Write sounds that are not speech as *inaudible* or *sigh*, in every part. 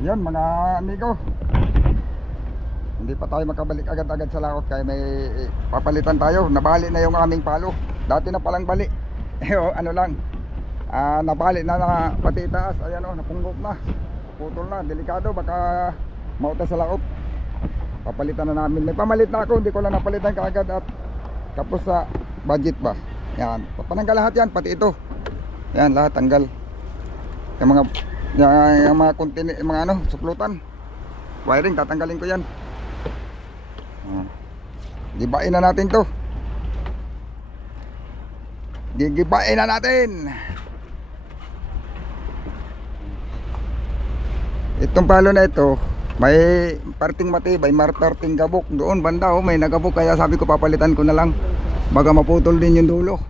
Ayan mga amigo. Hindi pa tayo makabalik agad-agad sa laot kaya may papalitan tayo. Nabali na yung aming palo. Dati na palang bali. *laughs* Eh, ano lang. Ah, nabali na na pati itaas. Ayan oh, napunggok na. Putol na, delikado baka mauta sa laot. Papalitan na namin. May pamalit na ako, hindi ko lang napalitan kaagad at tapos sa budget ba. Yan, pananggal lahat yan, pati ito. Yan, lahat tanggal. Yung mga yung, yung mga kontine, yung mga ano, suplutan. Wiring, tatanggalin ko yan. Ah. Gibain na natin to. Gigibain na natin. Itong palo na ito, may parting matibay, may parting gabok. Doon banda oh, may nagabok kaya sabi ko papalitan ko na lang. Baga maputol din yung dulo.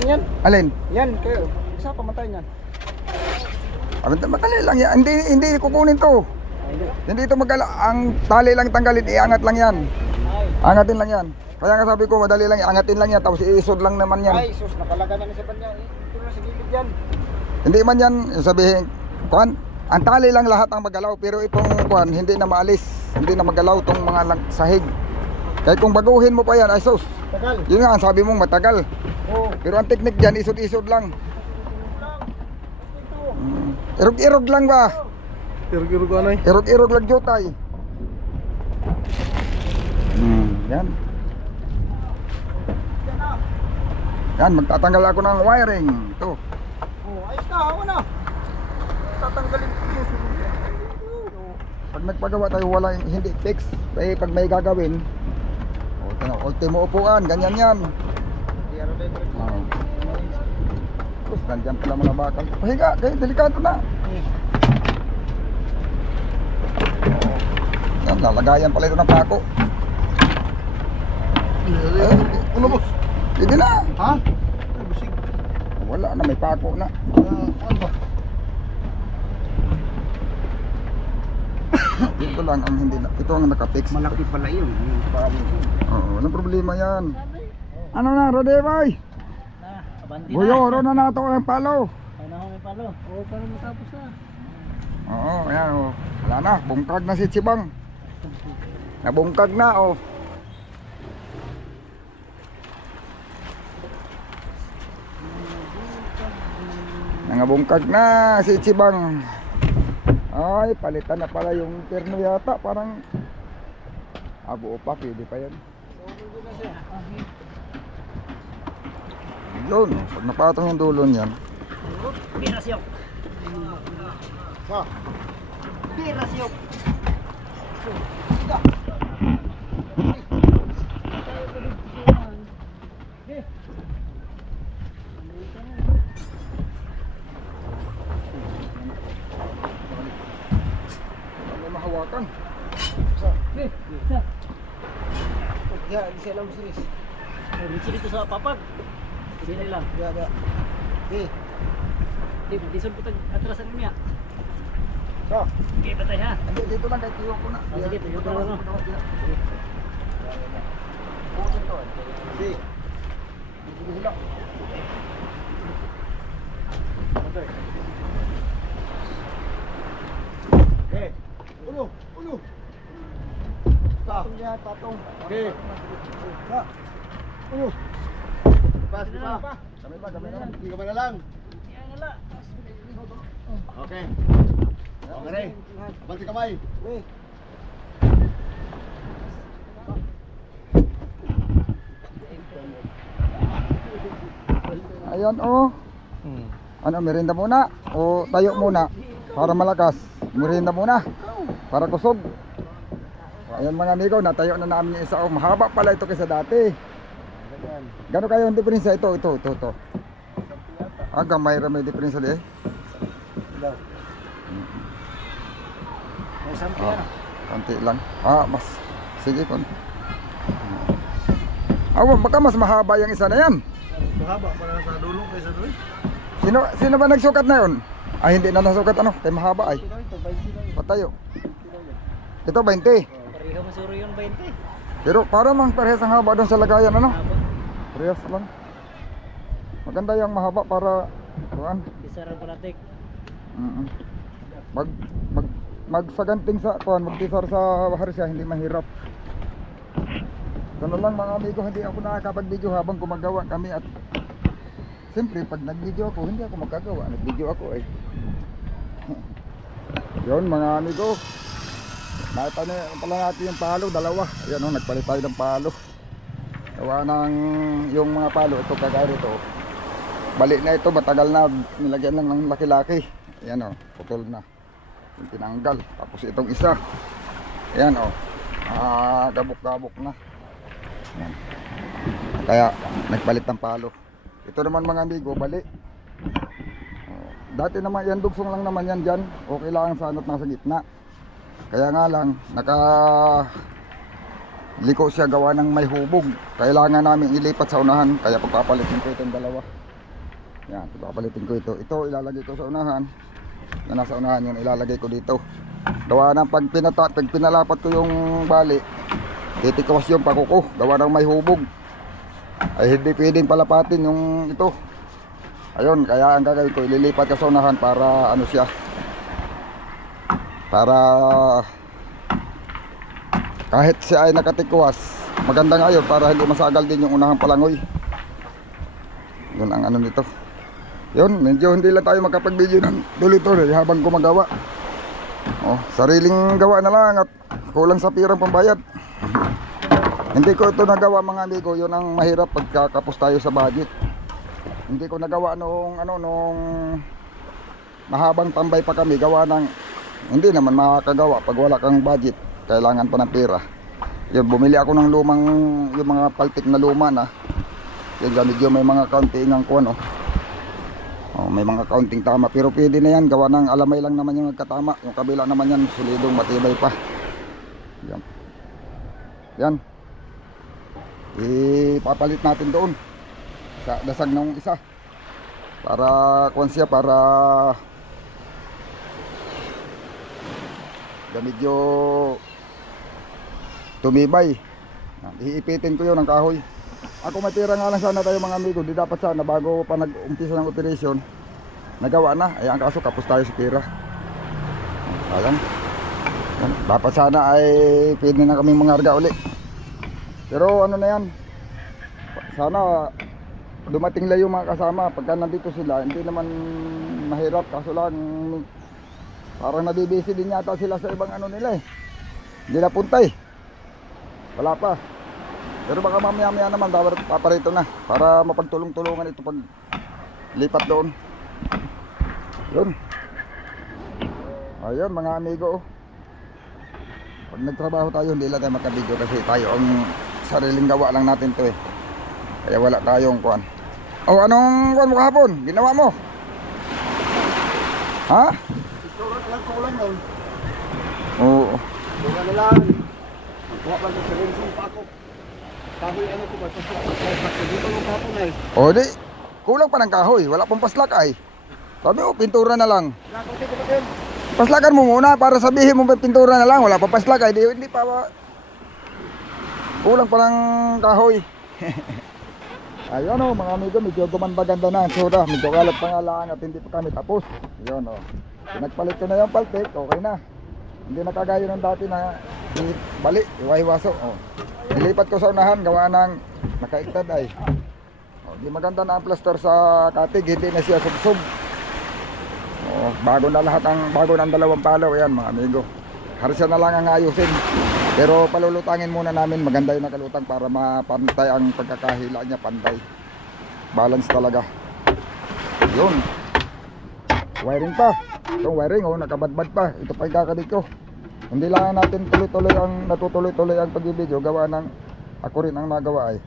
Yan nakuhaan yan. Alin? Yan, kayo. Isa pamatay niyan. Ah, Madali lang yan. Hindi, hindi kukunin to. Ay, hindi. Hindi ito magala. Ang tali lang tanggalin, iangat lang yan. Angatin lang yan. Kaya nga sabi ko, madali lang, iangatin lang yan. Tapos iisod lang naman yan. ay, sus, nakalaga na sa kanya. Eh, Ito na sa gilid yan. Hindi man yan, sabihin, kuan, ang tali lang lahat ang magalaw. Pero itong kuan, hindi na maalis. Hindi na magalaw itong mga sahig. Kaya kung baguhin mo pa yan, ay sus. Tagal. Yun nga, ang sabi mong matagal. Oo. Pero ang teknik dyan, isod-isod lang. Irog-irog lang ba? Kiro-kiro ko ano eh. Irog-irog lang jutay. Hmm, yan. Yan, magtatanggal ako ng wiring. Ito. Oh, ayos na, hawa na. Tatanggalin ko yung. Pag nagpagawa tayo, wala hindi fix. Kaya pag may gagawin, o, tingnan, ultimo upuan, ganyan yan. Oh. Tapos nandyan pala mga bakal. Pahiga, kaya delikado na. Yan, lalagayan pala ito ng pako. Eh, Ulo mo. Hindi na. Ha? Busig. Wala na, may pako na. Ano ba? Ito lang ang hindi na. Ito ang nakapix. Malaki pala yun. Oo, walang problema yan. Ano na, Rode boy? Na, abanti Buyo, ro na nato ang palo. Ay na may palo. Oo, para matapos na. Oo, ayan oh. Wala na, bungkag na si Chibang. Nabungkag na oh. Nangabungkag na si Chibang. Ay, palitan na pala yung terno yata. Parang abo pa, pwede pa yan. Yun, pag napatong yung dulo niyan. Birasyok. Ha? Birasyok. May mahawakan. Ya, di mo sinis. Dito dito sa papag. Sini lang. Ya, ya. Di di sa putag atrasan niya. So, Okay, patay ha. hindi dito lang kahit iwan ko na. Ah, sige, tuyo ko lang, no? Sige. Sige sila. eh. Ulo, ulo. Patong yan, patong. Okay. Ulo. Pas, Sige pa. na. Kami ba, kami naman. Hindi ka ba na lang? Okay. Okay rin. Banti kamay. Eh. Ayan oh. Ano, merienda muna? O tayo muna? Para malakas. Merienda muna. Para kusog. Ayan mga amigo, natayo na namin yung isa. Oh, mahaba pala ito kaysa dati. Gano'n kayo ang diferensya? Ito, ito, ito, ito. Ah, gamay ra may diferensya di eh. May sampi Ah, konti lang. Ah, mas. Sige, kon. Ah, baka mas mahaba yung isa na yan. Mahaba para sa dulo kaysa doon. Sino, sino ba nagsukat na yun? Ah, hindi na nasukat ano, kay mahaba ay. Ito, ito, 20 lang yun. Patayo. Ito 20. Pareho masuro yun 20. Pero para mang parehas ang haba doon sa lagayan ano? Apo. Parehas lang. Maganda yung mahaba para kuan. Isaran ko natin. Mm Mag mag magsaganting sa kuan, magtisar sa harsya hindi mahirap. Ganun lang mga amigo, hindi ako nakakapag-video habang gumagawa kami at Siyempre, pag nag-video ako, hindi ako magagawa. Nag-video ako eh. *laughs* Yun mga amigo. Nakita niyo pala natin yung palo, dalawa. Ayan o, nagpalit tayo ng palo. Gawa ng yung mga palo, ito kagaya ito. Balik na ito, matagal na. Nilagyan lang ng laki-laki. Ayan o, putol na. Yung tinanggal. Tapos itong isa. Ayan o. Ah, gabok-gabok na. Ayan. Kaya, nagpalit ng palo. Ito naman mga amigo, bali. Oh, Dati naman yan, dugsong lang naman yan dyan. Okay lang sa ano't nasa gitna. Kaya nga lang, naka liko siya gawa ng may hubog. Kailangan namin ilipat sa unahan. Kaya pagpapalitin ko itong dalawa. Yan, pagpapalitin ko ito. Ito ilalagay ko sa unahan. Na nasa unahan yun, ilalagay ko dito. Gawa ng pag, pinata, pag pinalapat ko yung bali, titikawas yung pakuko. Gawa ng may hubog ay hindi pwedeng palapatin yung ito ayun kaya ang gagawin ko ililipat ka sa unahan para ano siya para kahit siya ay nakatikwas maganda nga yun para hindi masagal din yung unahang palangoy. Yun ang ano nito. Yun medyo hindi lang tayo makapag video ng tuloy-tuloy habang gumagawa. Oh, sariling gawa na lang at kulang sa pirang pambayad. Hindi ko ito nagawa mga amigo, yun ang mahirap pagkakapos tayo sa budget. Hindi ko nagawa noong ano nung mahabang tambay pa kami. Gawa ng hindi naman makakagawa pag wala kang budget, kailangan pa ng pera. Yun, bumili ako ng lumang yung mga paltik na luma na. Yun, medyo may mga counting ang kuwan oh. Oh, may mga counting tama pero pwede na yan gawa ng alamay lang naman yung nagkatama. Yung kabila naman yan solidong matibay pa. Yan. Yan ipapalit natin doon sa dasag ng isa para kuan siya para ga medyo tumibay. Yan, iipitin ko yun ng kahoy. Ako may tira nga lang sana tayo mga amigo. Di dapat sana bago pa nag-umpisa ng operation nagawa na. Ayan kaso kapos tayo sa tira. Ayan. Yan, dapat sana ay pwede na kaming mga arga uli. Pero ano na yan, sana dumating lang yung mga kasama. Pagka nandito sila, hindi naman mahirap. Kaso lang, parang nabibisi din yata sila sa ibang ano nila eh. Hindi napuntay. Wala pa. Pero baka mamaya maya naman, dapat paparito na. Para mapagtulong-tulungan ito pag lipat doon. Yun. Ayun mga amigo. oh. Pag nagtrabaho tayo, hindi lang tayo makabidyo kasi tayo ang sariling gawa lang natin to eh. Kaya wala tayong kuan. Oh, anong kuan mo kahapon? Ginawa mo? Ha? Ito lang lang kulang yun. Oo. Kulang na lang. Pa sa sarili pa ako. Kahoy ano ko ba? Dito lang kapon ay. O di, kulang pa ng kahoy. Wala pang paslak ay. Sabi ko, pintura na lang. Paslakan mo muna para sabihin mo pintura na lang. Wala pa paslak ay. Di, hindi pa ba. Kulang pa ng kahoy. *laughs* Ayun o mga amigo, medyo gumanda-ganda na ang soda. Medyo kalat pa nga lang at hindi pa kami tapos. Ayun o. Pinagpalit ko na yung paltik, okay na. Hindi na kagaya ng dati na bali, iwahiwaso. O. Nilipat ko sa unahan, gawa ng nakaiktad ay. O, di maganda na ang plaster sa katig, hindi na siya subsub. O, bago na lahat ang, bago ang dalawang palo, ayan mga amigo. Harsya na lang ang ayusin. Pero palulutangin muna namin, maganda yung nakalutang para mapantay ang pagkakahila niya, pantay. Balance talaga. Yun. Wiring pa. Itong wiring, oh, nakabadbad pa. Ito pa yung kakabit ko. Hindi lang natin tuloy-tuloy ang natutuloy-tuloy ang pag-video. Gawa ng ako rin ang nagawa ay.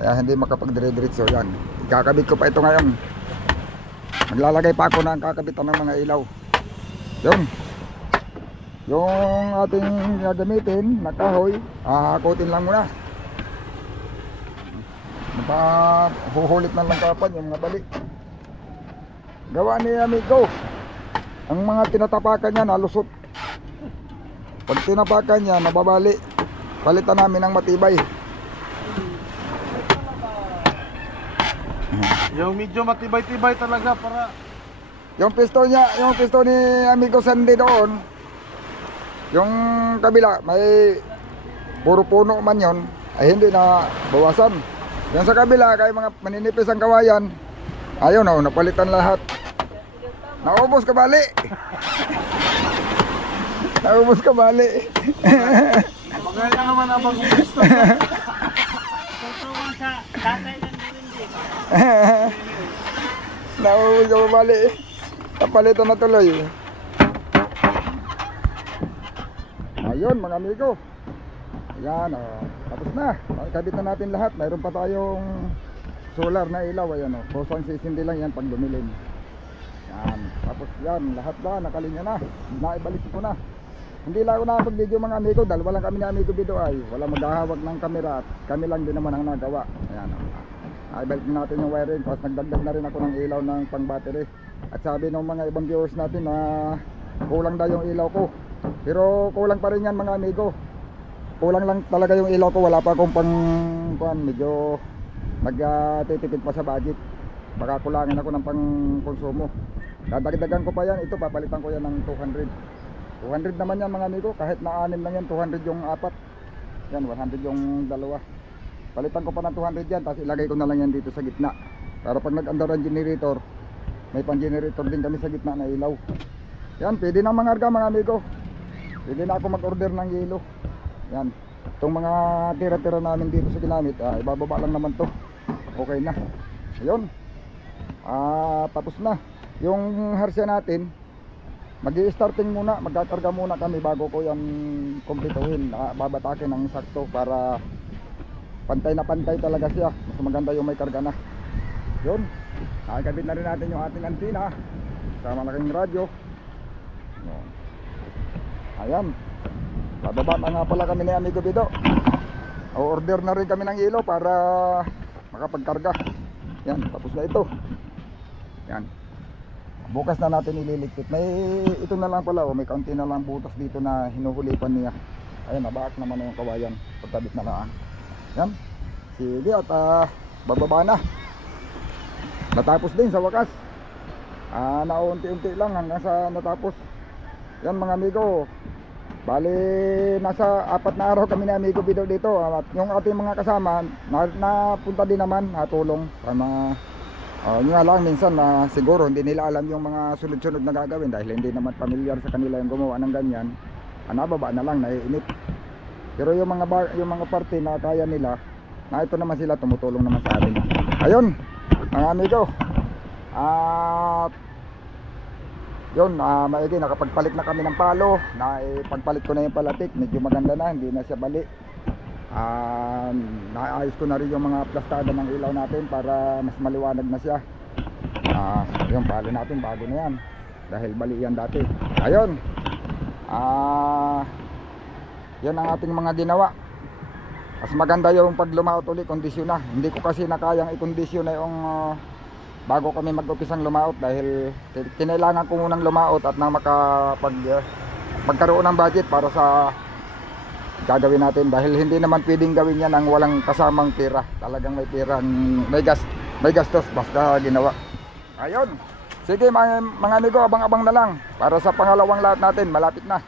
Kaya hindi makapag-dire-diretso yan. Ikakabit ko pa ito ngayon. Maglalagay pa ako ng kakabitan ng mga ilaw. Yun. Yung ating gagamitin na kahoy, hahakutin lang muna. Napahuhulit ng langkapan yung mga balik. Gawa ni amigo. Ang mga tinatapakan niya nalusot. Pag tinapakan niya, nababali. palitan namin ng matibay. Yung medyo matibay-tibay talaga para Yung piston niya, yung piston ni Amigo Sandy doon, yung kabila, may puro puno man yon ay hindi na bawasan. Yung sa kabila, kay mga maninipis ang kawayan, ayaw na, napalitan lahat. Naubos ka bali. *laughs* Naubos ka bali. maganda naman ang gusto. Tutuwan sa tatay ng Burundi. Naubos ka bali. Napalitan na tuloy. Ayun mga amigo. Ayan, oh. tapos na. Kabit na natin lahat. Mayroon pa tayong solar na ilaw. Ayan, oh. Kusang sisindi lang yan pag dumilim. Yan. Tapos yan, lahat ba, nakalinya na. Naibalik ko na. Hindi lang ako nakapag-video mga amigo. Dalawa lang kami ni amigo dito ay. Wala maghahawak ng kamera at kami lang din naman ang nagawa. Ayan. Naibalik na natin yung wiring. Tapos nagdagdag na rin ako ng ilaw ng pang battery. At sabi ng mga ibang viewers natin na kulang daw yung ilaw ko. Pero kulang pa rin yan mga amigo kulang lang talaga yung ilaw ko wala pa akong pang kuan medyo nagtitipid pa sa budget baka kulangin ako ng pang konsumo dadagdagan ko pa yan ito papalitan ko yan ng 200 200 naman yan mga amigo kahit na anim lang yan 200 yung apat yan 100 yung dalawa palitan ko pa ng 200 yan tapos ilagay ko na lang yan dito sa gitna para pag nag-andar ang generator may pang generator din kami sa gitna na ilaw yan pwede na mga arga mga amigo pwede na ako mag-order ng yelo yan. Itong mga tira-tira namin dito sa ginamit, ah, ibababa lang naman to. Okay na. Ayun. Ah, tapos na. Yung harsya natin, magi-starting muna, magkakarga muna kami bago ko yan kumpletuhin. Ah, babatakin ng sakto para pantay na pantay talaga siya. Mas maganda yung may karga na. Yun. Nakakabit na rin natin yung ating antina sa malaking radyo. Yun. Ayan. Bababa na nga pala kami ni Amigo Bido. O-order na rin kami ng ilaw para makapagkarga. Yan, tapos na ito. Yan. Bukas na natin ililigpit. May ito na lang pala, oh, may kaunti na lang butas dito na hinuhulipan niya. Ayun, nabaak naman na yung kawayan. Pagkabit na lang. Yan. Sige, at ah, bababa na. Natapos din sa wakas. Ah, naunti-unti lang hanggang sa natapos. Yan mga amigo, Bali, nasa apat na araw kami ni Amigo Bido dito. At yung ating mga kasama, na, napunta din naman, natulong. Para mga, uh, yun nga lang, minsan na siguro hindi nila alam yung mga sunod-sunod na gagawin dahil hindi naman familiar sa kanila yung gumawa ng ganyan. Nababa na lang, naiinip. Pero yung mga, bar, yung mga parte na kaya nila, na ito naman sila, tumutulong naman sa atin. Ayun, mga amigo. At yun, uh, maigi, nakapagpalit na kami ng palo. Na pagpalit ko na yung palatik, medyo maganda na, hindi na siya bali. Ah, naayos ko na rin yung mga plastada ng ilaw natin para mas maliwanag na siya. Ah, yung palo natin bago na yan. Dahil bali yan dati. Ayun. Ah, yan ang ating mga ginawa. Mas maganda yung pag lumaot ulit, kondisyon na. Hindi ko kasi nakayang ikondisyon na yung ah, bago kami mag-upisang lumaot dahil kinailangan ko munang lumaot at nang makapag uh, magkaroon ng budget para sa gagawin natin dahil hindi naman pwedeng gawin yan ang walang kasamang pera. Talagang may pera may gas may gastos basta ginawa. Ayun. Sige mga, mga amigo abang-abang na lang. Para sa pangalawang lahat natin malapit na.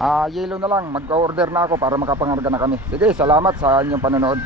Ah yelo na lang. Mag-order na ako para makapangarga na kami. Sige salamat sa inyong panonood